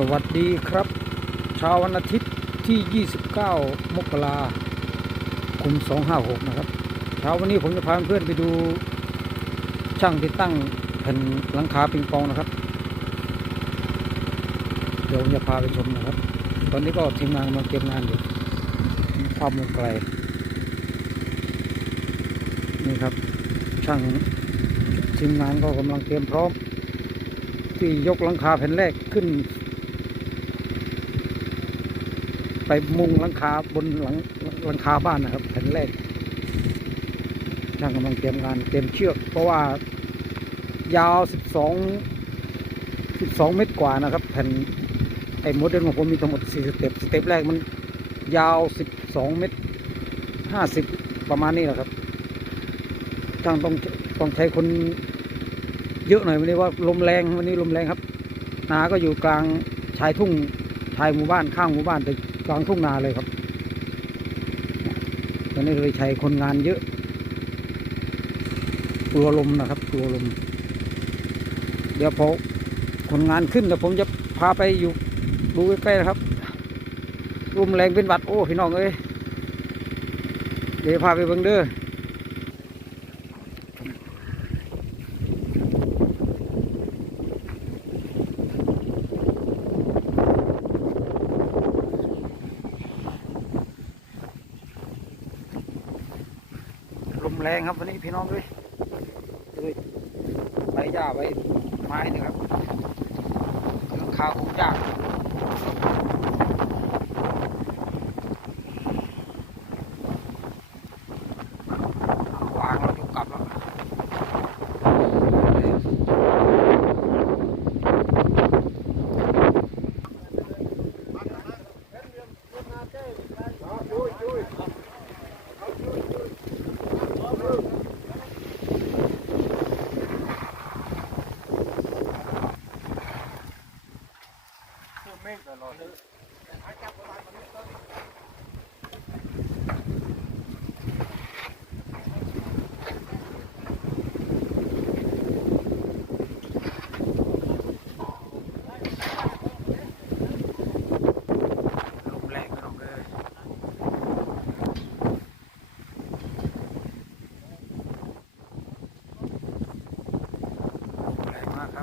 สวัสดีครับเช้าวันอาทิตย์ที่ 29 มกราคม 256 นะครับเช้าวันนี้ผมจะพาเพื่อนไปดูช่างติดตั้งแผ่นหลังคาปิงปองนะครับเดี๋ยวผมจะพาไปชมนะครับตอนนี้ก็ทีมงานกำลังเตรียมงานอยู่ความมุมไกลนี่ครับช่างทีมงานก็กำลังเตรียมพร้อมที่ยกหลังคาแผ่นแรกขึ้นไปมุงหลังคาบนหลังคาบ้านนะครับแผ่นแรกช่างกำลังเตรียมงานเตรียมเชือกเพราะว่ายาว12 เมตรกว่านะครับแผ่นไอ้โมเดลของผมมีทั้งหมด4สเต็ปแรกมันยาว12 เมตร 50ประมาณนี้แหละครับช่างต้องใช้คนเยอะหน่อยวันนี้ว่าลมแรงวันนี้ลมแรงครับนาก็อยู่กลางชายทุ่งชายหมู่บ้านข้างหมู่บ้านแต่กลางทุ่งนาเลยครับตอนนี้เลยใช้คนงานเยอะกลัวลมนะครับกลัวลมเดี๋ยวพอคนงานขึ้นเดี๋ยวผมจะพาไปอยู่ดูใกล้ๆนะครับลมแรงเป็นหวัดโอ้พี่น้องเอ้ยเดี๋ยวพาไปเบิ่งเด้อลมแรงครับวันนี้พี่น้องเลยใบหญ้าใบไม้นี่ครับหลังคาคงยากวางเราอยู่กลับแล้วครั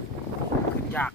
บขึ้นยาก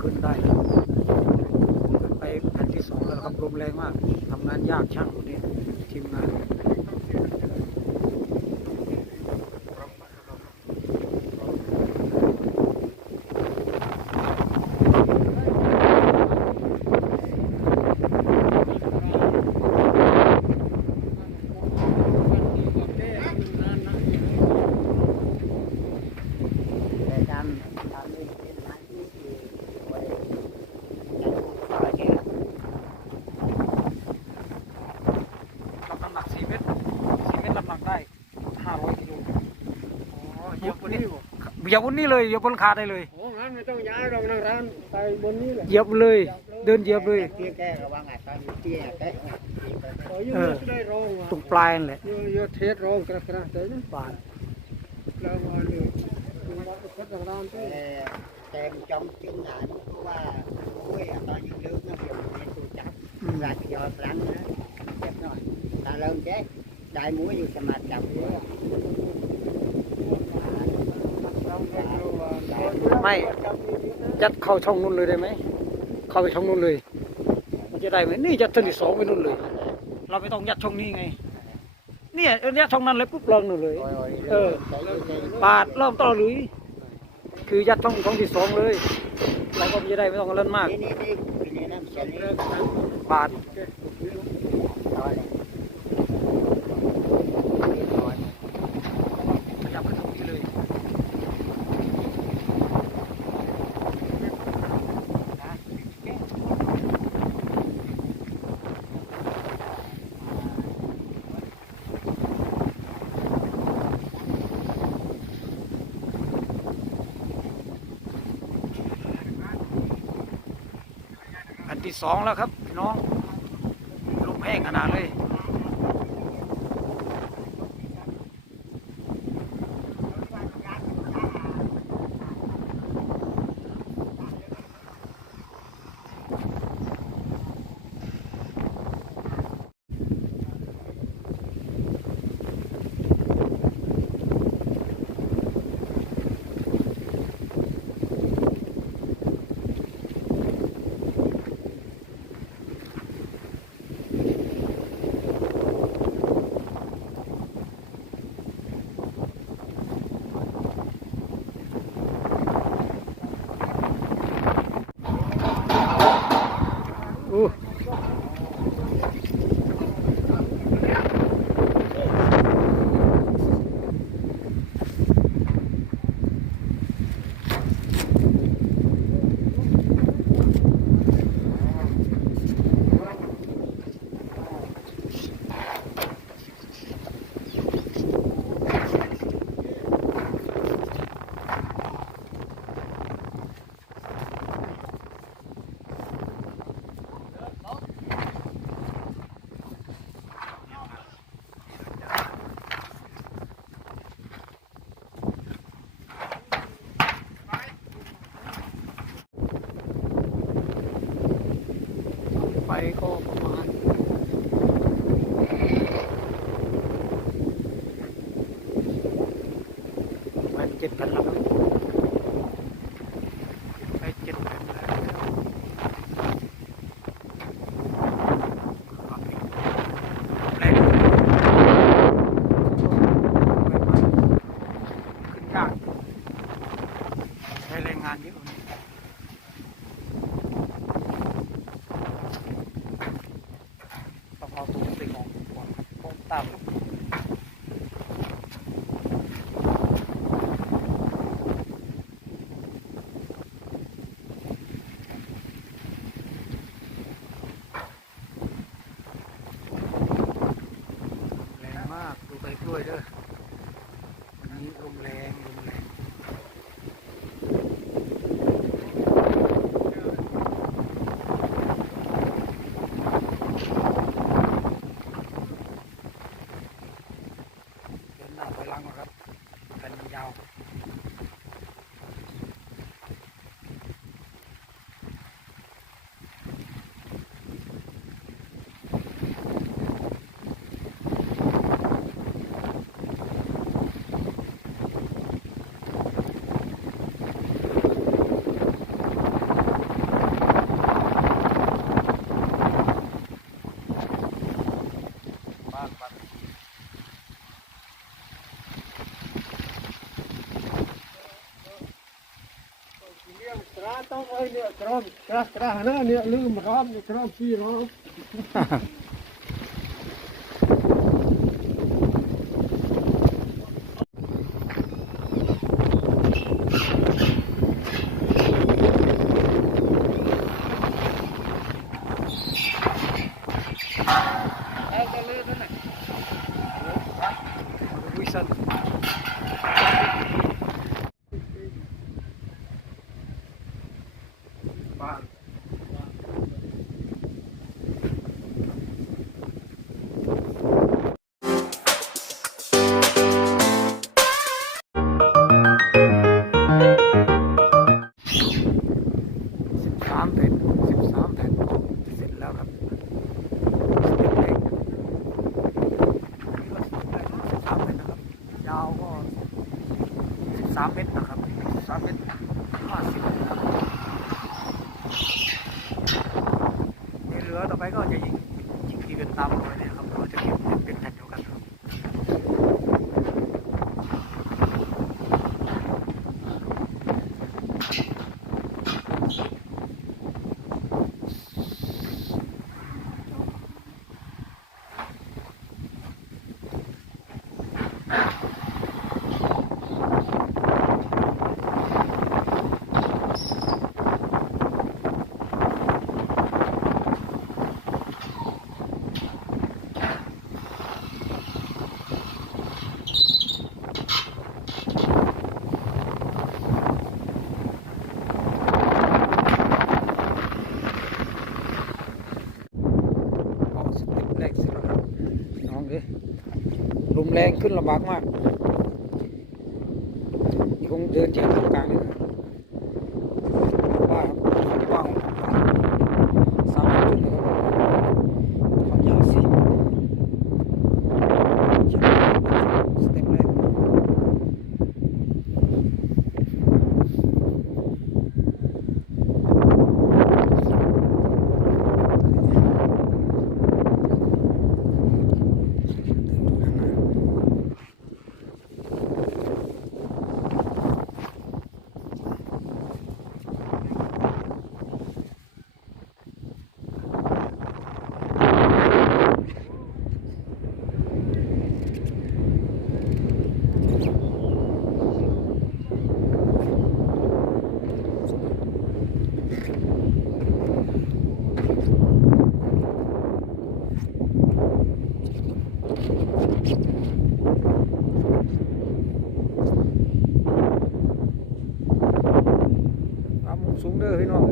ขึ้นได้ครับขึ้นไปแผ่นที่ 2แล้วครับลมแรงมากทำงานยากช่างวันนี้ทีมงานรับน้ำหนัก4 เมตรรับน้ำหนักได้500 กิโลเหยียบบนนี้เลยเหยียบบนขาได้เลยโอ้งั้นไม่ต้องย้ายเรานั่งร้านไปบนนี้เลยเหยียบเลยเดินเหยียบเลยเตี้ยแก้ก็ว่าไงตอนเตี้ยแก้ได้รองตรงปลายนั่นแหละเยอะเทสรองกระเตยนั่นบานแล้วมาเลยมาก็พัฒนาแต่จำจึงหายเพราะว่าโอ้ยตอนยังเลิกนะเดี๋ยวมันตัวจับราชยอดรังนะเจ็บหน่อยตาเริ่มแจ๊ได้มุ้ยอยู่สมาจับไม่ยัดเข้าช่องนู้นเลยได้ไหมเข้าไปช่องนู้นเลยมันจะได้ไหมนี่ยัดช่องที่ 2ไปนู้นเลยเราไม่ต้องยัดช่องนี้ไง เนี่ยช่องนั้นเลยปุ๊บลองหนูเลย เออ ปาดเริ่มต้นหรือคือยัดช่องที่สองเลย เราก็จะได้ไม่ต้องเล่นมาก นี่น้ำเสียนี่ ปาด ต่อเลย ขยับขึ้นตรงนี้เลย อันที่สองแล้วครับพี่น้องลมแห้งขนาดเลยอู้ไปก็ประมาณไป7 แผ่นแล้วครับไป7 แผ่นแล้วแรงขึ้นยากใช้แรงงานเยอะต้องเอาตัวสิ่งของก่อนครับต้องตาม แรงมากดูไปกล้วยเด้อวันนี้ลมแรงเดินหน้าถอยหลังนะครับกันยาวมาก ต้องไอ้เนี่ยกรอบกระนะเนี่ยลืมรอบเนี่ยกรอบพี่รอบ เอาก็เลยนั่นแหละวิสันบ้าน13 แผ่นเสร็จแล้วครับ13 แผ่นนะครับยาวก็13 เมตรนะครับ13 เมตร 50นะครับนี่เหลือต่อไปก็จะยิงที่เป็นตามรอยเนี่ยครับเราจะเก็บเป็นแผ่นเดียวกันครับ ขึ้นลำบากมากนี่คงเดินแยกตรงกลางเลยเพราะว่าความกว้าง3 เมตรขึ้นเลยครับความยาว4 เมตรสเต็ปแรกมุมสูงเด้อพี่น้อง